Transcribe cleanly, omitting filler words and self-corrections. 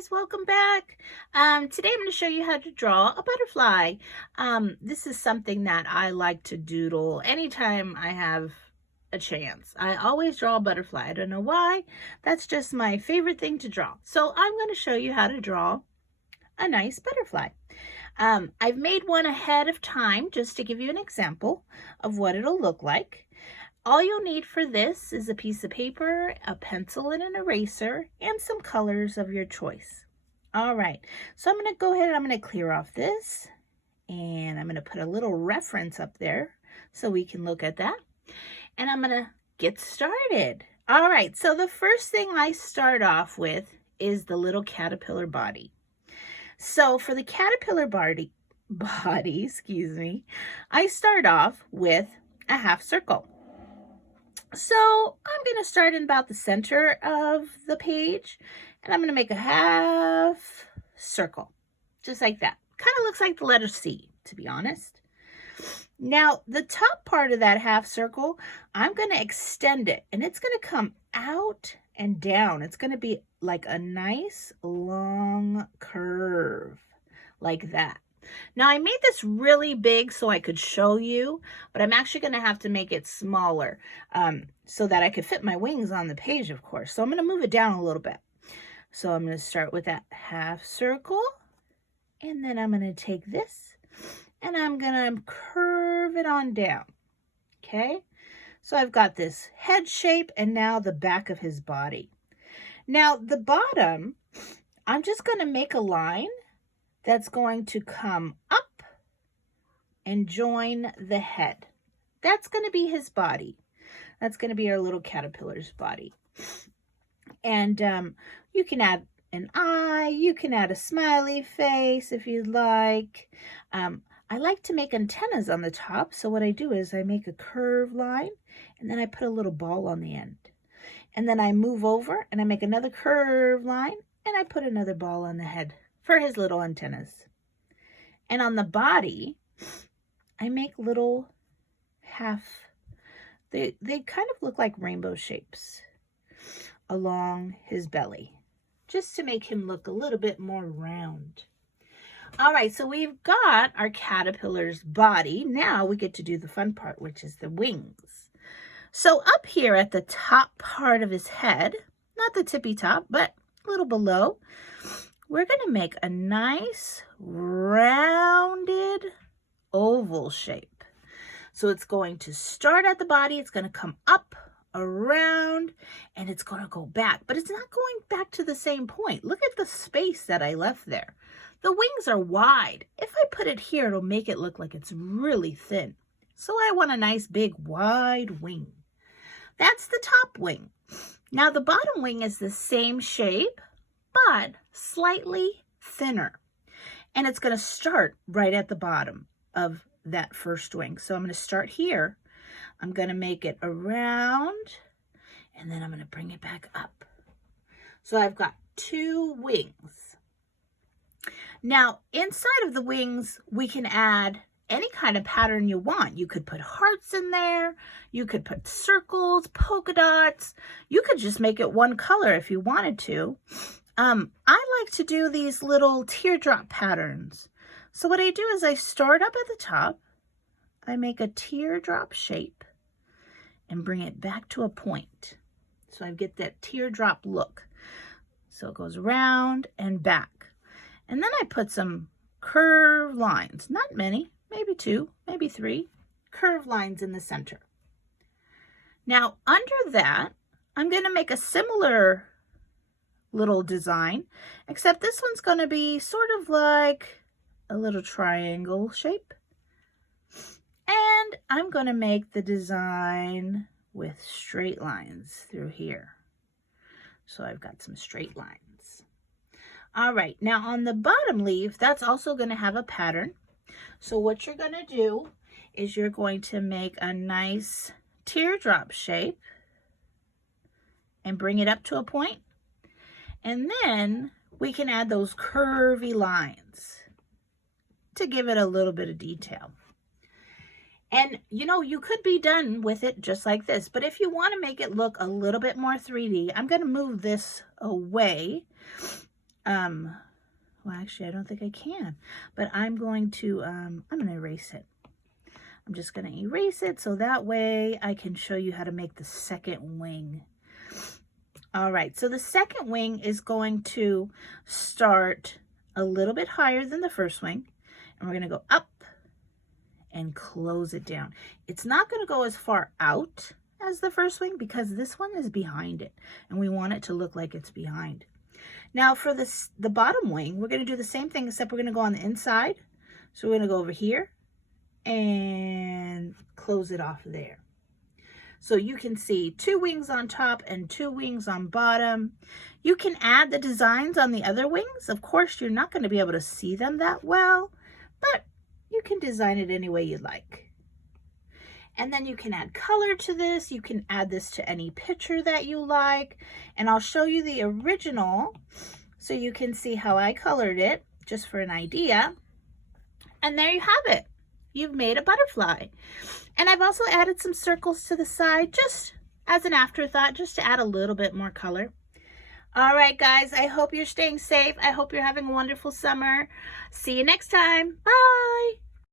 guys, welcome back. Today I'm going to show you how to draw a butterfly. This is something that I like to doodle anytime I have a chance. I always draw a butterfly. I don't know why. That's just my favorite thing to draw. So I'm going to show you how to draw a nice butterfly. I've made one ahead of time just to give you an example of what it'll look like. All you'll need for this is a piece of paper, a pencil and an eraser, and some colors of your choice. All right, so I'm going to go ahead and I'm going to clear off this, and I'm going to put a little reference up there so we can look at that. And I'm going to get started. All right, so the first thing I start off with is the little caterpillar body. So for the caterpillar body, I start off with a half circle. So I'm going to start in about the center of the page, and I'm going to make a half circle, just like that. Kind of looks like the letter C, to be honest. Now, the top part of that half circle, I'm going to extend it, and it's going to come out and down. It's going to be like a nice long curve, like that. Now, I made this really big so I could show you, but I'm actually going to have to make it smaller so that I could fit my wings on the page, of course. So I'm going to move it down a little bit. So I'm going to start with that half circle, and then I'm going to take this, and I'm going to curve it on down, okay? So I've got this head shape, and now the back of his body. Now, the bottom, I'm just going to make a line that's going to come up and join the head. That's going to be his body. That's going to be our little caterpillar's body. And you can add an eye. You can add a smiley face if you'd like. I like to make antennas on the top. So what I do is I make a curved line, and then I put a little ball on the end. And then I move over, and I make another curved line, and I put another ball on the head for his little antennas. And on the body, I make little they kind of look like rainbow shapes along his belly, just to make him look a little bit more round. All right, so we've got our caterpillar's body. Now we get to do the fun part, which is the wings. So up here at the top part of his head, not the tippy top, but a little below, we're going to make a nice rounded oval shape. So it's going to start at the body, it's going to come up, around, and it's going to go back. But it's not going back to the same point. Look at the space that I left there. The wings are wide. If I put it here, it'll make it look like it's really thin. So I want a nice big wide wing. That's the top wing. Now the bottom wing is the same shape, but slightly thinner. And it's going to start right at the bottom of that first wing. So I'm going to start here. I'm going to make it around, and then I'm going to bring it back up. So I've got two wings. Now, inside of the wings, we can add any kind of pattern you want. You could put hearts in there. You could put circles, polka dots. You could just make it one color if you wanted to. I like to do these little teardrop patterns. So what I do is I start up at the top, I make a teardrop shape and bring it back to a point. So I get that teardrop look. So it goes round and back. And then I put some curved lines, not many, maybe 2, maybe 3, curved lines in the center. Now under that, I'm going to make a similar little design, except this one's going to be sort of like a little triangle shape. And I'm going to make the design with straight lines through here. So I've got some straight lines. All right, now on the bottom leaf, that's also going to have a pattern. So what you're going to do is you're going to make a nice teardrop shape and bring it up to a point. And then we can add those curvy lines to give it a little bit of detail. And you know, you could be done with it just like this, but if you want to make it look a little bit more 3D, I'm going to move this away well, actually, I don't think I can, but I'm going to erase it. I'm just going to erase it so that way I can show you how to make the second wing. All right, so the second wing is going to start a little bit higher than the first wing, and we're going to go up and close it down. It's not going to go as far out as the first wing because this one is behind it, and we want it to look like it's behind. Now for the bottom wing, we're going to do the same thing, except we're going to go on the inside. So we're going to go over here and close it off there. So you can see 2 wings on top and 2 wings on bottom. You can add the designs on the other wings. Of course, you're not going to be able to see them that well, but you can design it any way you like. And then you can add color to this. You can add this to any picture that you like. And I'll show you the original so you can see how I colored it, just for an idea. And there you have it. You've made a butterfly. And I've also added some circles to the side just as an afterthought, just to add a little bit more color. All right, guys, I hope you're staying safe. I hope you're having a wonderful summer. See you next time. Bye.